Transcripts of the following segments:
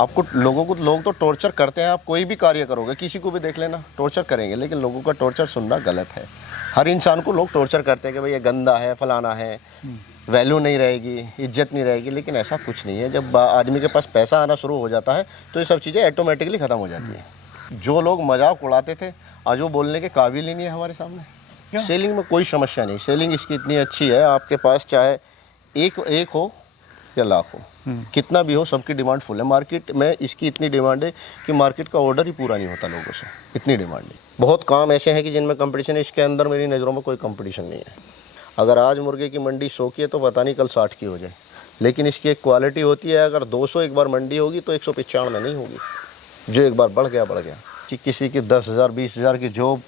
आपको लोग तो टॉर्चर करते हैं। आप कोई भी कार्य करोगे, किसी को भी देख लेना, टॉर्चर करेंगे, लेकिन लोगों का टॉर्चर सुनना गलत है। हर इंसान को लोग टॉर्चर करते हैं कि भाई ये गंदा है, फलाना है, वैल्यू नहीं रहेगी, इज्जत नहीं रहेगी, लेकिन ऐसा कुछ नहीं है। जब आदमी के पास पैसा आना शुरू हो जाता है तो ये सब चीज़ें ऑटोमेटिकली ख़त्म हो जाती हैं। जो लोग मजाक उड़ाते थे आज वो बोलने के काबिल ही नहीं है हमारे सामने। सेलिंग में कोई समस्या नहीं, सेलिंग इसकी इतनी अच्छी है, आपके पास चाहे एक हो या लाख हो, कितना भी हो, सबकी डिमांड फुल है। मार्केट में इसकी इतनी डिमांड है कि मार्केट का ऑर्डर ही पूरा नहीं होता लोगों से, इतनी डिमांड है। बहुत काम ऐसे हैं कि जिनमें कंपटीशन है, इसके अंदर मेरी नज़रों में कोई कंपटीशन नहीं है। अगर आज मुर्गे की मंडी 100 की है तो पता नहीं कल 60 की हो जाए, लेकिन इसकी एक क्वालिटी होती है। अगर 200 एक बार मंडी होगी तो 195 में नहीं होगी। जो एक बार बढ़ गया कि किसी की 10,000 20,000 की जॉब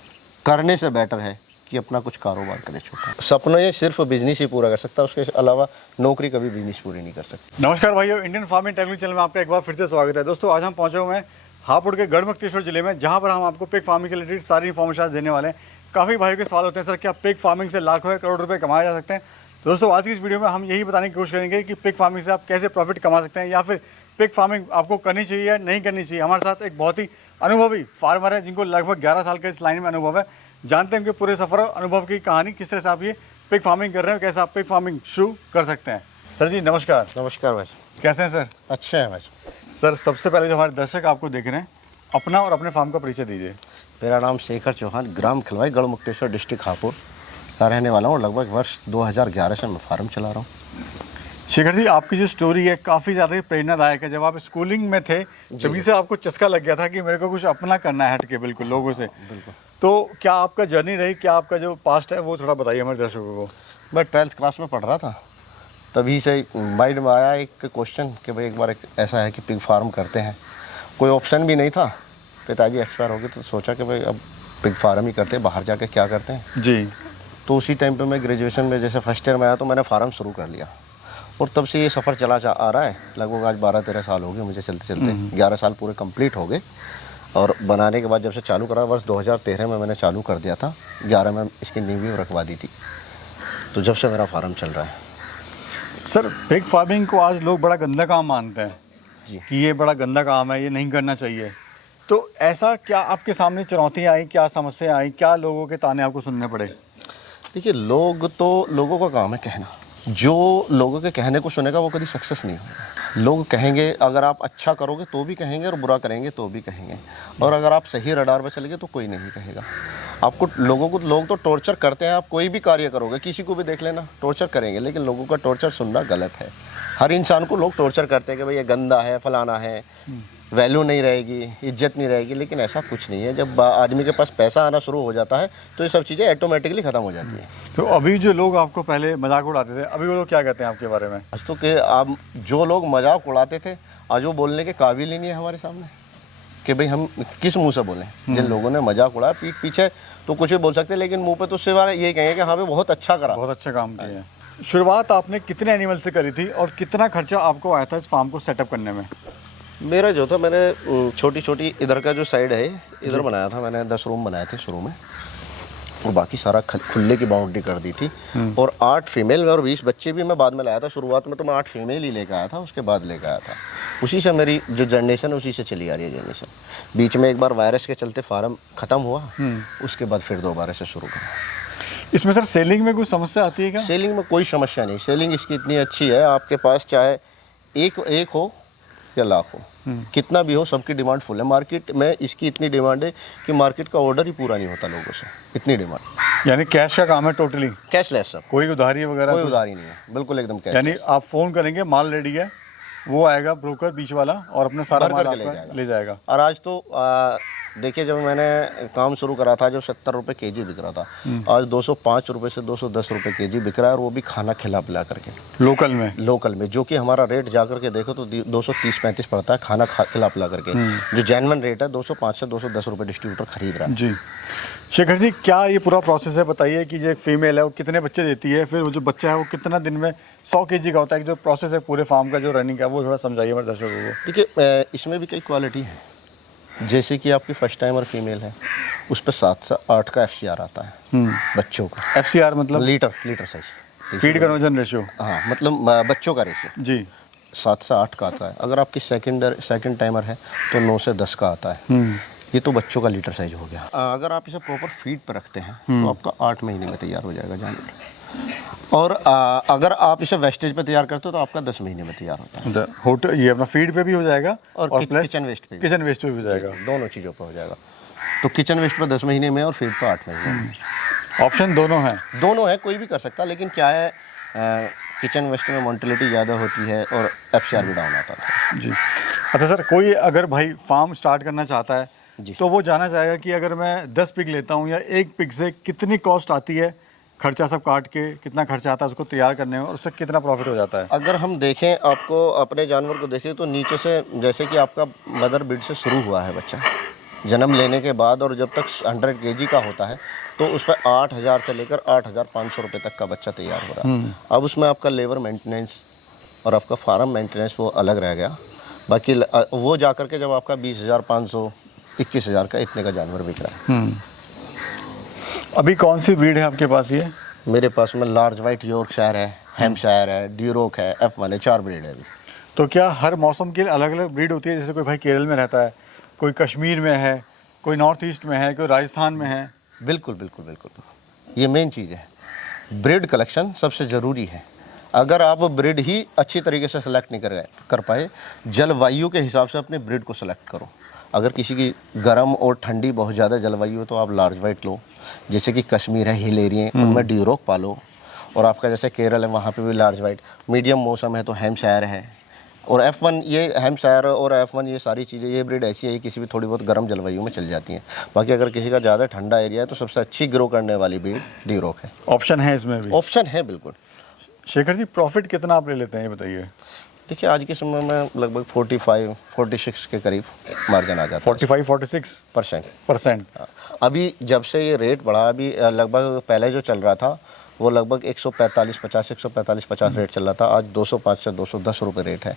करने से बेटर है कि अपना कुछ कारोबार करे छोटा। सपने सिर्फ बिजनेस ही पूरा कर सकता है, उसके अलावा नौकरी कभी बिजनेस पूरी नहीं कर सकती। नमस्कार भाइयों, इंडियन फार्मिंग टेक्निकल चैनल में आपका एक बार फिर से स्वागत है। दोस्तों आज हम पहुंचे हुए हैं हापुड़ के गढ़मुक्तेश्वर जिले में, जहां पर हम आपको पिग फार्मिंग के रिलेटेड सारी इन्फॉर्मेशन देने वाले हैं। काफ़ी भाइयों के सवाल होते हैं, सर क्या पिग फार्मिंग से लाखों या करोड़ रुपए कमाए जा सकते हैं? तो दोस्तों आज की इस वीडियो में हम यही बताने की कोशिश करेंगे कि पिग फार्मिंग से आप कैसे प्रॉफिट कमा सकते हैं, या फिर पिग फार्मिंग आपको करनी चाहिए या नहीं करनी चाहिए। हमारे साथ एक बहुत ही अनुभवी फार्मर है जिनको लगभग 11 साल का इस लाइन में अनुभव है। जानते हैं उनके पूरे सफर और अनुभव की कहानी, किस तरह से आप ये पिग फार्मिंग कर रहे हैं, कैसे आप पिग फार्मिंग शुरू कर सकते हैं। सर जी नमस्कार। नमस्कार भाई, कैसे हैं सर? अच्छे हैं भाई। सर सबसे पहले जो हमारे दर्शक आपको देख रहे हैं, अपना और अपने फार्म का परिचय दीजिए। मेरा नाम शेखर चौहान, ग्राम खिलवाई, गढ़मुक्तेश्वर, डिस्ट्रिक्ट हापुड़ का रहने वाला हूँ। लगभग वर्ष 2011 से मैं फार्म चला रहा हूँ। शेखर जी आपकी जो स्टोरी है काफ़ी ज़्यादा प्रेरणादायक है। जब आप स्कूलिंग में थे तभी से आपको चस्का लग गया था कि मेरे को कुछ अपना करना है, हट के बिल्कुल लोगों से। बिल्कुल। तो क्या आपका जर्नी रही, क्या आपका जो पास्ट है वो थोड़ा बताइए हमारे दर्शकों को। मैं 12th क्लास में पढ़ रहा था, तभी से माइंड में आया एक क्वेश्चन कि भाई एक बार ऐसा है कि पिग फार्म करते हैं। कोई ऑप्शन भी नहीं था, पिताजी एक्सपायर हो गए, तो सोचा कि भाई अब पिग फार्म ही करते हैं, बाहर जाके क्या करते हैं जी। तो उसी टाइम पे मैं ग्रेजुएशन में जैसे फर्स्ट ईयर में आया तो मैंने फार्म शुरू कर लिया, और तब से ये सफ़र चला आ रहा है। लगभग आज 12-13 साल हो गए मुझे चलते चलते, 11 साल पूरे कंप्लीट हो गए। और बनाने के बाद जब से चालू करा, वर्ष 2013 में मैंने चालू कर दिया था, 11 में इसकी नींव भी रखवा दी थी, तो जब से मेरा फार्म चल रहा है। सर पिग फार्मिंग को आज लोग बड़ा गंदा काम मानते हैं जी। कि ये बड़ा गंदा काम है, ये नहीं करना चाहिए। तो ऐसा क्या आपके सामने चुनौतियाँ आई, क्या समस्या आई, क्या लोगों के ताने आपको सुनने पड़े? देखिए, लोगों का काम है कहना। जो लोगों के कहने को सुनेगा वो कभी सक्सेस नहीं होगा। लोग कहेंगे, अगर आप अच्छा करोगे तो भी कहेंगे, और बुरा करेंगे तो भी कहेंगे, और अगर आप सही रडार पर चलेंगे तो कोई नहीं कहेगा। आपको लोग तो टॉर्चर करते हैं। आप कोई भी कार्य करोगे, किसी को भी देख लेना, टॉर्चर करेंगे, लेकिन लोगों का टॉर्चर सुनना गलत है। हर इंसान को लोग टॉर्चर करते हैं कि भाई ये गंदा है, फलाना है, वैल्यू नहीं रहेगी, इज्जत नहीं रहेगी, लेकिन ऐसा कुछ नहीं है। जब आदमी के पास पैसा आना शुरू हो जाता है तो ये सब चीज़ें ऑटोमेटिकली ख़त्म हो जाती हैं। तो अभी जो लोग आपको पहले मजाक उड़ाते थे, अभी वो लोग क्या कहते हैं आपके बारे में? आज तो कि आप जो लोग मजाक उड़ाते थे आज वो बोलने के काबिल ही नहीं है हमारे सामने कि भाई हम किस मुंह से बोलें। जिन लोगों ने मजाक उड़ाया पीठ पीछे तो कुछ भी बोल सकते हैं, लेकिन मुंह पे तो सिर्फ यही कहेंगे कि हाँ भाई बहुत अच्छा करा, बहुत अच्छा काम किया है। शुरुआत आपने कितने एनिमल से करी थी और कितना खर्चा आपको आया था इस फार्म को सेटअप करने में? मेरा जो था, मैंने छोटी इधर का जो साइड है इधर बनाया था, मैंने 10 रूम बनाए थे शुरू में, और बाकी सारा खुले की बाउंड्री कर दी थी। और 8 फीमेल में और 20 बच्चे भी मैं बाद में लाया था। शुरुआत में तो मैं 8 फीमेल ही लेकर आया था, उसके बाद लेकर आया था। उसी से मेरी जो जनरेशन है उसी से चली आ रही है जनरेशन। बीच में एक बार वायरस के चलते फार्म ख़त्म हुआ, उसके बाद फिर दोबारा से शुरू करा। इसमें सर सेलिंग में कोई समस्या आती है क्या? सेलिंग में कोई समस्या नहीं, सेलिंग इसकी इतनी अच्छी है। आपके पास चाहे एक हो या लाख हो, कितना भी हो, सबकी डिमांड फुल है। मार्केट में इसकी इतनी डिमांड है कि मार्केट का ऑर्डर ही पूरा नहीं होता लोगों से, इतनी डिमांड। यानी कैश का काम है टोटली? कैशलेस सब, कोई उधारी वगैरह? कोई उधारी नहीं है, बिल्कुल एकदम कैश। यानी आप फ़ोन करेंगे, माल रेडी है, वो आएगा ब्रोकर बीच वाला और अपना सारा माल ले जाएगा। और आज तो देखिए, जब मैंने काम शुरू करा था जब 70 रुपये केजी बिक रहा था, आज 205 रुपये से 210 रुपये केजी बिक रहा है, और वो भी खाना खिला पिला करके लोकल में, जो कि हमारा रेट जा करके देखो तो 230-35 पड़ता है खाना खिला पिला करके। जो जेन्युइन रेट है 205 से 210 रुपये डिस्ट्रीब्यूटर खरीद रहा है। जी शेखर जी, क्या ये पूरा प्रोसेस है? बताइए कि जो एक फीमेल है वो कितने बच्चे देती है, फिर वो जो बच्चा है वो कितना दिन में 100 kg का होता है? जो प्रोसेस है पूरे फार्म का जो रनिंग का, वो थोड़ा समझाइए हमारे दर्शकों को। देखिए, इसमें भी कई क्वालिटी है। जैसे कि आपकी फर्स्ट टाइमर फीमेल है, उस पर 7 से 8 का FCR आता है बच्चों का। FCR मतलब litre size, feed conversion ratio. हाँ, मतलब बच्चों का रेशियो जी। 7 से 8 का आता है। अगर आपकी सेकंड टाइमर है तो 9 से 10 का आता है। ये तो बच्चों का लीटर साइज हो गया। अगर आप इसे प्रॉपर फीड पर रखते हैं तो आपका 8 महीने में तैयार हो जाएगा जानवर। और अगर आप इसे वेस्टेज पे तैयार करते हो तो आपका 10 महीने में तैयार होता है। होटल ये अपना फीड पे भी हो जाएगा और प्लस किचन वेस्ट पे भी। किचन वेस्ट पे भी हो जाएगा। दोनों चीज़ों पर हो जाएगा। तो किचन वेस्ट पर 10 महीने में और फीड पर 8 महीने में। ऑप्शन दोनों हैं। दोनों है, कोई भी कर सकता है, लेकिन क्या है किचन वेस्ट में मोर्टेलिटी ज़्यादा होती है और एफसीआर भी डाउन आता है जी। अच्छा सर, कोई अगर भाई फार्म स्टार्ट करना चाहता है जी। तो वो जानना चाहेगा कि अगर मैं 10 पिग लेता हूँ या एक पिग से कितनी कॉस्ट आती है, खर्चा सब काट के कितना खर्चा आता है उसको तैयार करने में और उससे कितना प्रॉफिट हो जाता है? अगर हम देखें, आपको अपने जानवर को देखें तो नीचे से, जैसे कि आपका मदर ब्रीड से शुरू हुआ है बच्चा जन्म लेने के बाद, और जब तक 100 kg का होता है तो उस पर 8,000 से लेकर 8,500 रुपये तक का बच्चा तैयार हो रहा है। अब उसमें आपका लेबर मेंटेनेंस और आपका फार्म मेंटेनेंस वो अलग रह गया। बाकी वो जा कर के जब आपका 20,500 21,000 का इतने का जानवर बिक रहा है। अभी कौन सी ब्रीड है आपके पास? ये मेरे पास में लार्ज वाइट यॉर्कशायर है, हैम्पशायर है, ड्यूरोक है, F1 है, 4 ब्रीड है अभी। तो क्या हर मौसम के लिए अलग अलग ब्रीड होती है? जैसे कोई भाई केरल में रहता है, कोई कश्मीर में है, कोई नॉर्थ ईस्ट में है, कोई राजस्थान में है। बिल्कुल बिल्कुल बिल्कुल, ये मेन चीज़ है। ब्रीड कलेक्शन सबसे ज़रूरी है। अगर आप ब्रीड ही अच्छी तरीके से सेलेक्ट नहीं कर पाए, जलवायु के हिसाब से अपने ब्रीड को सेलेक्ट करो। अगर किसी की गर्म और ठंडी बहुत ज़्यादा जलवायु है तो आप लार्ज वाइट लो, जैसे कि कश्मीर है, हिल एरिया, उनमें ड्यूरोक पालो। और आपका जैसे केरल है, वहाँ पे भी लार्ज वाइट। मीडियम मौसम है तो हैम्पशायर है और F1। ये हैम्पशायर और F1 ये सारी चीज़ें, ये ब्रीड ऐसी है किसी भी थोड़ी बहुत गर्म जलवायु में चल जाती हैं। बाकी अगर किसी का ज़्यादा ठंडा एरिया है तो सबसे अच्छी ग्रो करने वाली ब्रीड ड्यूरोक है। ऑप्शन है इसमें भी? ऑप्शन है बिल्कुल। शेखर जी, प्रॉफिट कितना आप ले लेते हैं ये बताइए? देखिए, आज के समय में लगभग 45-46 के करीब मार्जिन आ जाता है। 45-46%। अभी जब से ये रेट बढ़ा, अभी लगभग पहले जो चल रहा था वो लगभग 145-50 रेट चल रहा था। आज 205 से 210 रुपये रेट है,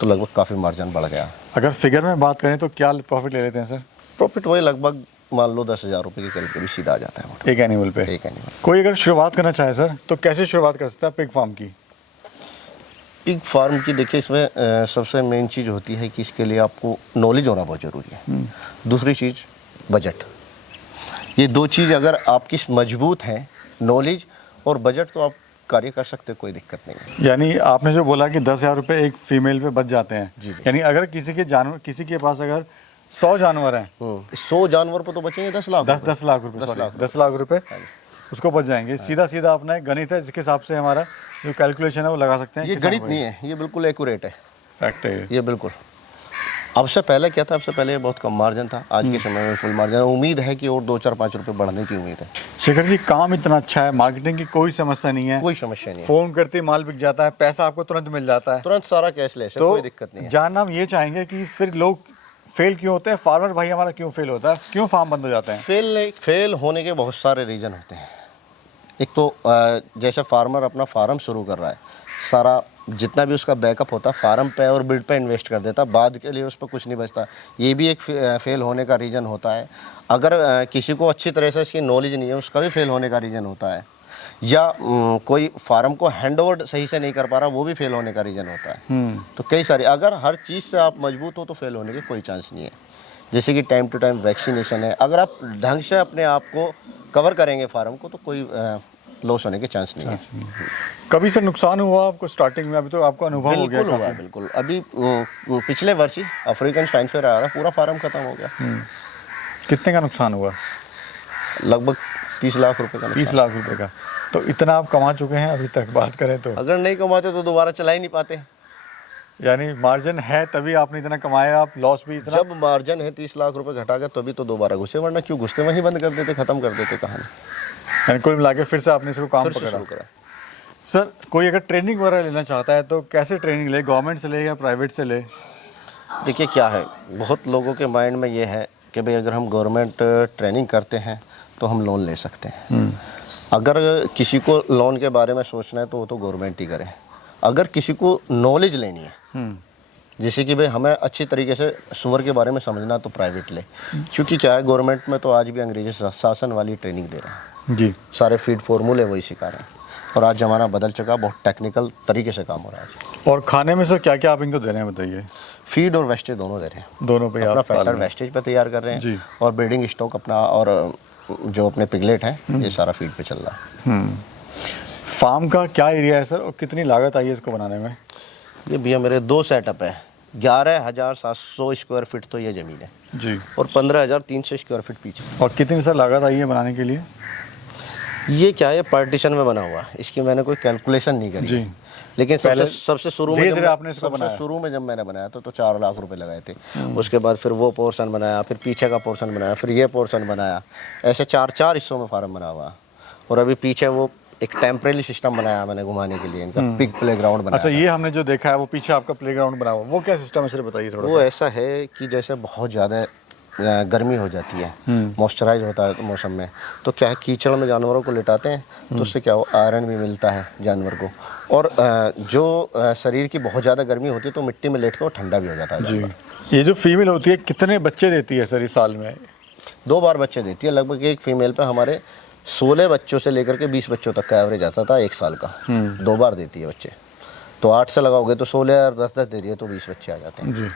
तो लगभग काफ़ी मार्जिन बढ़ गया। अगर फिगर में बात करें तो क्या प्रॉफिट ले लेते हैं सर? प्रॉफिट वही लगभग मान लो 10,000 रुपये के करीब सीधा आ जाता है एक एनिमल पे। एक एनिमल। कोई अगर शुरुआत करना चाहे सर तो कैसे शुरुआत कर सकता है पिग फार्म की? पिग फार्म की देखिए, इसमें सबसे मेन चीज़ होती है कि इसके लिए आपको नॉलेज होना बहुत ज़रूरी है। दूसरी चीज़ बजट। ये दो चीज़ अगर आपकी मजबूत हैं, नॉलेज और बजट, तो आप कार्य कर सकते, कोई दिक्कत नहीं है। यानी आपने जो बोला कि 10,000 रुपये एक फीमेल पे बच जाते हैं, जी। यानी अगर किसी के पास अगर 100 जानवर हैं, 100 जानवर पर तो बचेंगे 10 लाख 10 लाख रुपये, 10 लाख रुपये उसको बच जाएंगे। सीधा सीधा अपना एक गणित है जिसके हिसाब से हमारा जो कैलकुलेशन है वो लगा सकते हैं। ये गणित नहीं है, ये बिल्कुल एक्यूरेट है, फैक्ट है ये बिल्कुल। अब से पहले क्या था, अब से पहले बहुत कम मार्जिन था, आज के समय में फुल मार्जिन। उम्मीद है कि और 2-4-5 रुपये बढ़ने की उम्मीद है। शेखर जी, काम इतना अच्छा है, मार्केटिंग की कोई समस्या नहीं है, कोई समस्या नहीं है। फोन करते ही माल बिक जाता है, पैसा आपको तुरंत मिल जाता है, तुरंत सारा कैशलेस है, तो कोई दिक्कत नहीं है। जानना हम ये चाहेंगे कि फिर लोग फेल क्यों होते हैं, फार्मर भाई हमारा क्यों फेल होता है, क्यों फार्म बंद हो जाते हैं? फेल होने के बहुत सारे रीज़न होते हैं। एक तो जैसे फार्मर अपना फार्म शुरू कर रहा है, सारा जितना भी उसका बैकअप होता है फार्म पे और बिड पे इन्वेस्ट कर देता, बाद के लिए उस पर कुछ नहीं बचता। ये भी एक फेल होने का रीज़न होता है। अगर किसी को अच्छी तरह से इसकी नॉलेज नहीं है, उसका भी फेल होने का रीज़न होता है। या कोई फार्म को हैंड ओवर सही से नहीं कर पा रहा, वो भी फेल होने का रीज़न होता है। तो कई सारे, अगर हर चीज़ से आप मजबूत हो तो फेल होने की कोई चांस नहीं है। जैसे कि टाइम टू टाइम वैक्सीनेशन है, अगर आप ढंग से अपने आप को कवर करेंगे फार्म को, तो कोई लॉस होने के चांस नहीं है। कभी से नुकसान हुआ आपको स्टार्टिंग में? अभी तो आपको अनुभव हो गया। बिल्कुल हुआ, बिल्कुल। अभी पिछले वर्ष ही अफ्रीकन स्वाइन फेयर आ रहा, पूरा फार्म खत्म हो गया। कितने का नुकसान हुआ? लगभग 30 लाख रुपए का। 30 लाख रुपए का। तो इतना आप कमा चुके हैं अभी तक बात करें तो? अगर नहीं कमाते तो दोबारा चला ही नहीं पाते। यानी मार्जिन है तभी आपने इतना कमाया, आप लॉस भी इतना? जब मार्जिन है 30 लाख रुपए घटा के तभी तो दोबारा घुसे, वरना क्यों घुसते, वहीं बंद कर देते, खत्म कर देते कहानी। यानी कुल मिला के फिर से आपने इसको काम फिर से पकड़ा। शुरू करा। सर, कोई अगर ट्रेनिंग वगैरह लेना चाहता है तो कैसे ट्रेनिंग ले? गवर्नमेंट से ले या प्राइवेट से ले? देखिए क्या है, बहुत लोगों के माइंड में ये है कि भाई अगर हम गवर्नमेंट ट्रेनिंग करते हैं तो हम लोन ले सकते हैं। अगर किसी को लोन के बारे में सोचना है तो वो तो गवर्नमेंट ही करे। अगर किसी को नॉलेज लेनी है, जैसे कि भाई हमें अच्छी तरीके से सुअर के बारे में समझना, तो प्राइवेट ले। क्योंकि क्या है, गवर्नमेंट में तो आज भी अंग्रेजी शासन वाली ट्रेनिंग दे रहे हैं जी। सारे फीड फार्मूले वही सिखा रहे हैं। और आज ज़माना बदल चुका, बहुत टेक्निकल तरीके से काम हो रहा है। और खाने में सर क्या क्या आप इनको दे रहे हैं बताइए? फीड और वेस्टेज दोनों दे रहे हैं। दोनों पे अपना आप फैक्टर वेस्टेज पे तैयार कर रहे जी। हैं और ब्रीडिंग स्टॉक अपना, और जो अपने पिगलेट हैं ये सारा फीड पे चल रहा है। फार्म का क्या एरिया है सर और कितनी लागत आई है इसको बनाने में? ये भैया मेरे 2 सेटअप है। 11,700 स्क्वायर फीट तो ये ज़मीन है जी। और 15,300 स्क्वायर फीट पीछे। और कितनी सर लागत आई है बनाने के लिए? ये क्या है, पार्टीशन में बना हुआ, इसकी मैंने कोई कैलकुलेशन नहीं करी। जी। लेकिन पहले सबसे शुरू में धीरे-धीरे आपने इसको बनाया। शुरू में जब मैंने बनाया तो 4 लाख रुपए लगाए थे। उसके बाद फिर वो पोर्शन बनाया, फिर पीछे का पोर्शन बनाया, फिर ये पोर्शन बनाया, ऐसे 4 हिस्सों में फार्म बना हुआ। और अभी पीछे वो एक टेम्परेरी सिस्टम बनाया मैंने घुमाने के लिए, इनका पिग प्लेग्राउंड बनाया। अच्छा, ये हमने जो देखा है वो पीछे आपका प्लेग्राउंड बना हुआ, वो क्या सिस्टम है सर बताइए थोड़ा? वो ऐसा है कि जैसे बहुत ज़्यादा गर्मी हो जाती है, मॉइस्चराइज होता है मौसम में, तो क्या है कीचड़ में जानवरों को लिटाते हैं तो उससे क्या हो, आयरन भी मिलता है जानवर को। और जो शरीर की बहुत ज़्यादा गर्मी होती है तो मिट्टी में लेट के वो ठंडा भी हो जाता है जानवर। ये जो फीमेल होती है कितने बच्चे देती है सर इस साल में? 2 बार बच्चे देती है। लगभग एक फीमेल पे हमारे 16 बच्चों से लेकर के 20 बच्चों तक का एवरेज आता था 1 साल का। 2 बार देती है बच्चे, तो 8 से लगाओगे तो 16 और 10 दे रही है तो 20 बच्चे आ जाते हैं। जी।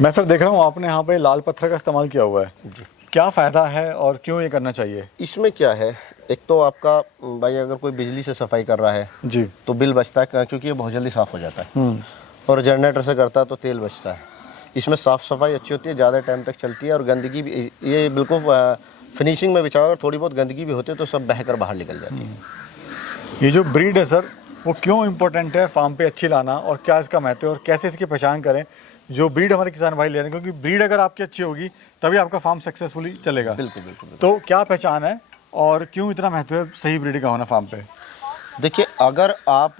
मैं सर देख रहा हूँ आपने यहाँ पे लाल पत्थर का इस्तेमाल किया हुआ है जी। क्या फ़ायदा है और क्यों ये करना चाहिए? इसमें क्या है, एक तो आपका भाई अगर कोई बिजली से सफाई कर रहा है जी। तो बिल बचता है, क्योंकि ये बहुत जल्दी साफ़ हो जाता है। और जनरेटर से करता है तो तेल बचता है। इसमें साफ़ सफाई अच्छी होती है, ज़्यादा टाइम तक चलती है, और गंदगी भी ये बिल्कुल फिनिशिंग में बिछा, अगर थोड़ी बहुत गंदगी भी होती है तो सब बहकर बाहर निकल जाती है। ये जो ब्रीड है सर वो क्यों इम्पोर्टेंट है फार्म पे अच्छी लाना, और क्या इसका महत्व है और कैसे इसकी पहचान करें जो ब्रीड हमारे किसान भाई ले रहे हैं? क्योंकि ब्रीड अगर आपकी अच्छी होगी तभी आपका फार्म सक्सेसफुली चलेगा। बिल्कुल बिल्कुल। तो क्या पहचान है और क्यों इतना महत्व है सही ब्रीड का होना फार्म पे? देखिए, अगर आप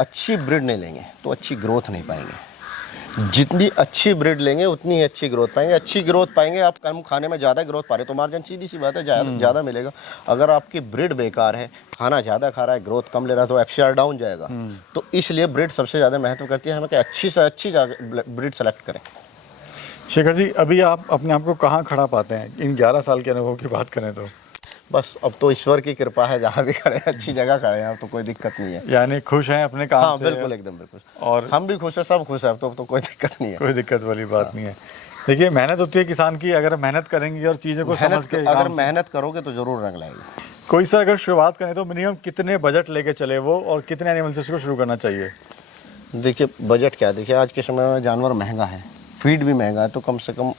अच्छी ब्रीड नहीं लेंगे तो अच्छी ग्रोथ नहीं पाएंगे। जितनी अच्छी ब्रीड लेंगे उतनी ही अच्छी ग्रोथ पाएंगे। अच्छी ग्रोथ पाएंगे, आप कम खाने में ज़्यादा ग्रोथ पा रहे तो मार्जिन सीधी सी बात है ज़्यादा मिलेगा। अगर आपकी ब्रीड बेकार है, खाना ज़्यादा खा रहा है, ग्रोथ कम ले रहा है, तो एफसीआर डाउन जाएगा। तो इसलिए ब्रीड सबसे ज़्यादा महत्व करती है हमें कि अच्छी से अच्छी ब्रीड सेलेक्ट करें। शेखर जी, अभी आप अपने आप को कहाँ खड़ा पाते हैं इन 11 साल के अनुभव की बात करें तो? बस अब तो ईश्वर की कृपा है, जहाँ भी खड़े हैं अच्छी जगह खड़े हैं, अब तो कोई दिक्कत नहीं है। यानी खुश हैं अपने काम हाँ से? बिल्कुल, एकदम बिल्कुल। और हम भी खुश हैं, सब खुश हैं, अब तो कोई दिक्कत नहीं है। कोई दिक्कत वाली बात नहीं है। देखिए, मेहनत होती है किसान की, अगर मेहनत करेंगे और चीज़ों को समझ के अगर मेहनत करोगे तो ज़रूर रंग लाएगी। कोई सर अगर शुरुआत करें तो मिनिमम कितने बजट लेके चले वो, और कितने एनिमल से इसको शुरू करना चाहिए? देखिए, बजट क्या, देखिए आज के समय में जानवर महंगा है, फीड भी महंगा है, तो कम से कम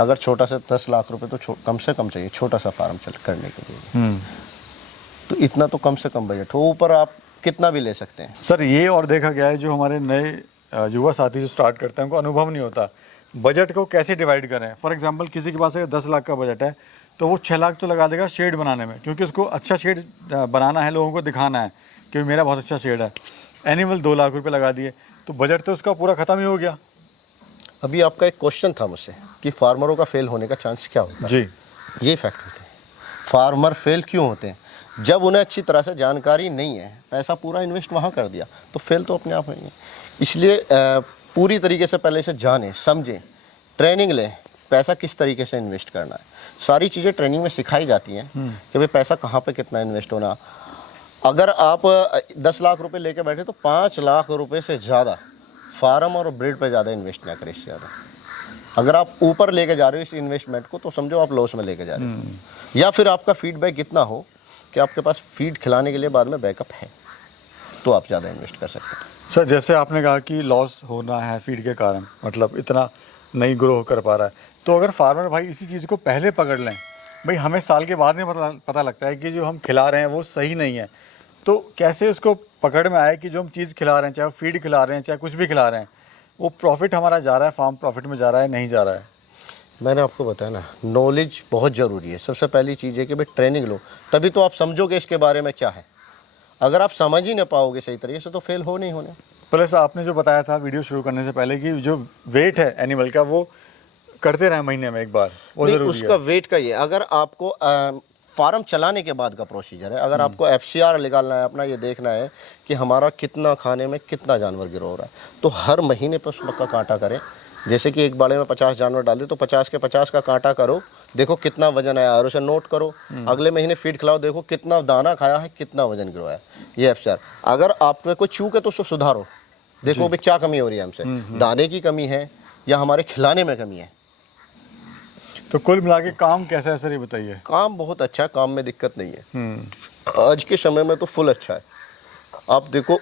अगर छोटा से 10 लाख रुपए तो कम से कम चाहिए छोटा सा फार्म करने के लिए। तो इतना तो कम से कम बजट हो, ऊपर आप कितना भी ले सकते हैं। सर ये और देखा गया है जो हमारे नए युवा साथी जो स्टार्ट करते हैं उनको अनुभव नहीं होता बजट को कैसे डिवाइड करें। फॉर एग्जांपल किसी के पास अगर 10 लाख का बजट है तो वो 6 लाख तो लगा देगा शेड बनाने में, क्योंकि उसको अच्छा शेड बनाना है, लोगों को दिखाना है कि मेरा बहुत अच्छा शेड है। एनिमल 2 लाख रुपये लगा दिए तो बजट तो उसका पूरा ख़त्म ही हो गया। अभी आपका एक क्वेश्चन था मुझसे कि फार्मरों का फेल होने का चांस क्या होता है। जी। ये फैक्ट होते हैं। फार्मर फेल क्यों होते हैं? जब उन्हें अच्छी तरह से जानकारी नहीं है, पैसा पूरा इन्वेस्ट वहाँ कर दिया तो फेल तो अपने आप होंगे। इसलिए पूरी तरीके से पहले से जानें, समझें, ट्रेनिंग लें, पैसा किस तरीके से इन्वेस्ट करना है। सारी चीज़ें ट्रेनिंग में सिखाई जाती हैं कि भाई पैसा कहाँ पे कितना इन्वेस्ट होना। अगर आप 10 लाख रुपए लेके बैठे तो 5 लाख रुपए से ज़्यादा फार्म और ब्रीड पे ज़्यादा इन्वेस्ट ना करें। इससे ज़्यादा अगर आप ऊपर लेके जा रहे हो इस इन्वेस्टमेंट को तो समझो आप लॉस में लेके जा रहे हो। या फिर आपका फीडबैक इतना हो कि आपके पास फीड खिलाने के लिए बाद में बैकअप है, तो आप ज़्यादा इन्वेस्ट कर सकते हैं। सर जैसे आपने कहा कि लॉस होना है फीड के कारण, मतलब इतना नहीं ग्रो कर पा रहा है, तो अगर फार्मर भाई इसी चीज़ को पहले पकड़ लें, भाई हमें साल के बाद में पता लगता है कि जो हम खिला रहे हैं वो सही नहीं है, तो कैसे उसको पकड़ में आए कि जो हम चीज़ खिला रहे हैं, चाहे फीड खिला रहे हैं, चाहे कुछ भी खिला रहे हैं, वो प्रॉफिट हमारा जा रहा है, फार्म प्रॉफिट में जा रहा है, नहीं जा रहा है? मैंने आपको बताया ना, नॉलेज बहुत ज़रूरी है। सबसे पहली चीज़ है कि भाई ट्रेनिंग लो, तभी तो आप समझोगे इसके बारे में क्या है। अगर आप समझ ही ना पाओगे सही तरीके से तो फेल हो नहीं होने। प्लस आपने जो बताया था वीडियो शुरू करने से पहले कि जो वेट है एनिमल का वो करते रहे महीने में एक बार, वो नहीं, ज़रूरी उसका है। वेट का ये, अगर आपको फार्म चलाने के बाद का प्रोसीजर है, अगर आपको एफसीआर निकालना है अपना, ये देखना है कि हमारा कितना खाने में कितना जानवर गिरो हो रहा है, तो हर महीने पर उसका कांटा करें। जैसे कि एक बाड़े में 50 जानवर डाल दे तो 50 के 50 का कांटा करो देखो कितना वजन आया, और उसे नोट करो। अगले महीने फीड खिलाओ, देखो कितना दाना खाया है, कितना वजन गिरा है। ये FCR, अगर आप में कोई चूक है तो उसको सुधारो, देखो भाई क्या कमी हो रही है हमसे, दाने की कमी है या हमारे खिलाने में कमी है। तो कुल मिला के काम कैसा है सर, ये बताइए। काम बहुत अच्छा है, काम में दिक्कत नहीं है। आज के समय में तो फुल अच्छा है। आप देखो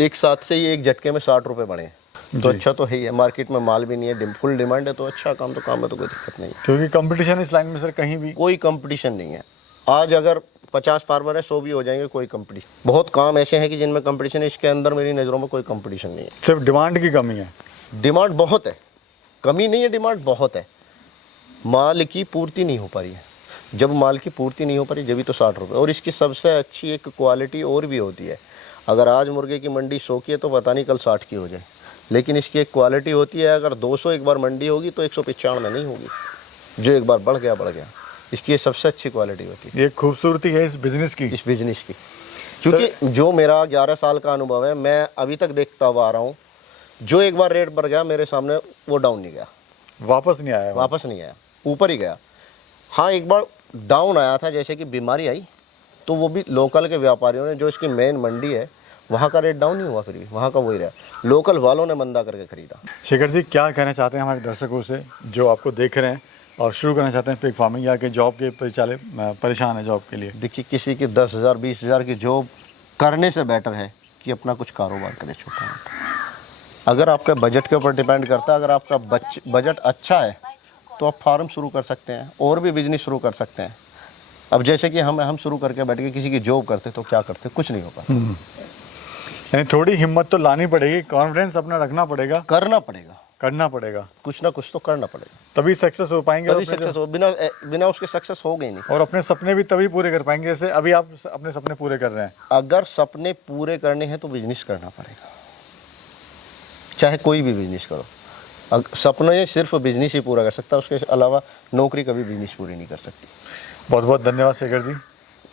एक साथ से ही एक झटके में 60 रुपये बढ़े हैं, तो अच्छा तो है ही है। मार्केट में माल भी नहीं है, फुल डिमांड है, तो अच्छा काम में तो कोई दिक्कत नहीं है। क्योंकि कंपटीशन इस लाइन में सर कहीं भी कोई कंपटीशन नहीं है। आज अगर 50 फार्मर है, 100 भी हो जाएंगे, कोई कंपटीशन। बहुत काम ऐसे हैं कि जिनमें कंपटीशन है, इसके अंदर मेरी नज़रों में कोई कंपटीशन नहीं है। सिर्फ डिमांड की कमी है। डिमांड बहुत है, कमी नहीं है, डिमांड बहुत है। माल की पूर्ति नहीं हो पा रही है। जब माल की पूर्ति नहीं हो पा रही, जब भी तो 60 रुपये। और इसकी सबसे अच्छी एक क्वालिटी और भी होती है। अगर आज मुर्गे की मंडी 100 की है तो पता नहीं कल 60 की हो जाए, लेकिन इसकी एक क्वालिटी होती है। अगर 200 एक बार मंडी होगी तो 195 में नहीं होगी, जो एक बार बढ़ गया। इसकी ये सबसे अच्छी क्वालिटी होती है। ये खूबसूरती है इस बिज़नेस की, क्योंकि जो मेरा 11 साल का अनुभव है, मैं अभी तक देखता हुआ आ रहा हूँ, जो एक बार रेट बढ़ गया मेरे सामने, वो डाउन नहीं गया, वापस नहीं आया, ऊपर ही गया। हाँ, एक बार डाउन आया था, जैसे कि बीमारी आई, तो वो भी लोकल के व्यापारियों ने, जो इसकी मेन मंडी है, वहाँ का रेट डाउन नहीं हुआ, फिर भी वहाँ का वही रहा। लोकल वालों ने मंदा करके खरीदा। शेखर जी, क्या कहना चाहते हैं हमारे दर्शकों से जो आपको देख रहे हैं और शुरू करना चाहते हैं पिग फार्मिंग, या कि जॉब के परेशान है जॉब के लिए? देखिए, किसी की 10,000 20,000 की जॉब करने से बेटर है कि अपना कुछ कारोबार करे छोटा मोटा। अगर आपके बजट के ऊपर डिपेंड करता है, अगर आपका बजट अच्छा है तो आप फार्म शुरू कर सकते हैं, और भी बिजनेस शुरू कर सकते हैं। अब जैसे कि हम शुरू करके बैठ के किसी की जॉब करते तो क्या करते, कुछ नहीं हो पाता। यानी थोड़ी हिम्मत तो लानी पड़ेगी, कॉन्फिडेंस अपना रखना पड़ेगा, करना पड़ेगा, कुछ ना कुछ तो करना पड़ेगा, तभी सक्सेस हो पाएंगे। तभी सक्सेस हो, बिना उसके सक्सेस हो गई नहीं। और अपने सपने भी तभी पूरे कर पाएंगे, जैसे अभी आप अपने सपने पूरे कर रहे हैं। अगर सपने पूरे करने हैं तो बिजनेस करना पड़ेगा, चाहे कोई भी बिजनेस करो। सपने सिर्फ बिजनेस ही पूरा कर सकता है, उसके अलावा नौकरी कभी बिजनेस पूरी नहीं कर सकती। बहुत बहुत धन्यवाद शेखर जी,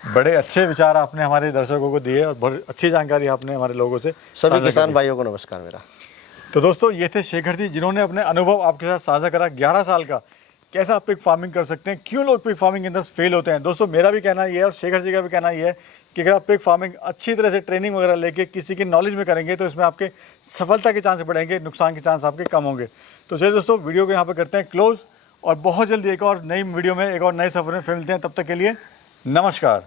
बड़े अच्छे विचार आपने हमारे दर्शकों को दिए और बहुत अच्छी जानकारी आपने हमारे लोगों से। सभी किसान भाइयों को नमस्कार मेरा। तो दोस्तों, ये थे शेखर जी, जिन्होंने अपने अनुभव आपके साथ साझा करा 11 साल का, कैसा आप पिग फार्मिंग कर सकते हैं, क्यों लोग पिग फार्मिंग के अंदर फेल होते हैं। दोस्तों, मेरा भी कहना ये है और शेखर जी का भी कहना ये है कि अगर आप पिग फार्मिंग अच्छी तरह से ट्रेनिंग वगैरह लेके किसी की नॉलेज में करेंगे तो इसमें आपके सफलता के चांस बढ़ेंगे, नुकसान के चांस आपके कम होंगे। तो चलिए दोस्तों, वीडियो को यहाँ पर करते हैं क्लोज, और बहुत जल्दी एक और नई वीडियो में एक और नए सफर में फिर मिलते हैं। तब तक के लिए नमस्कार।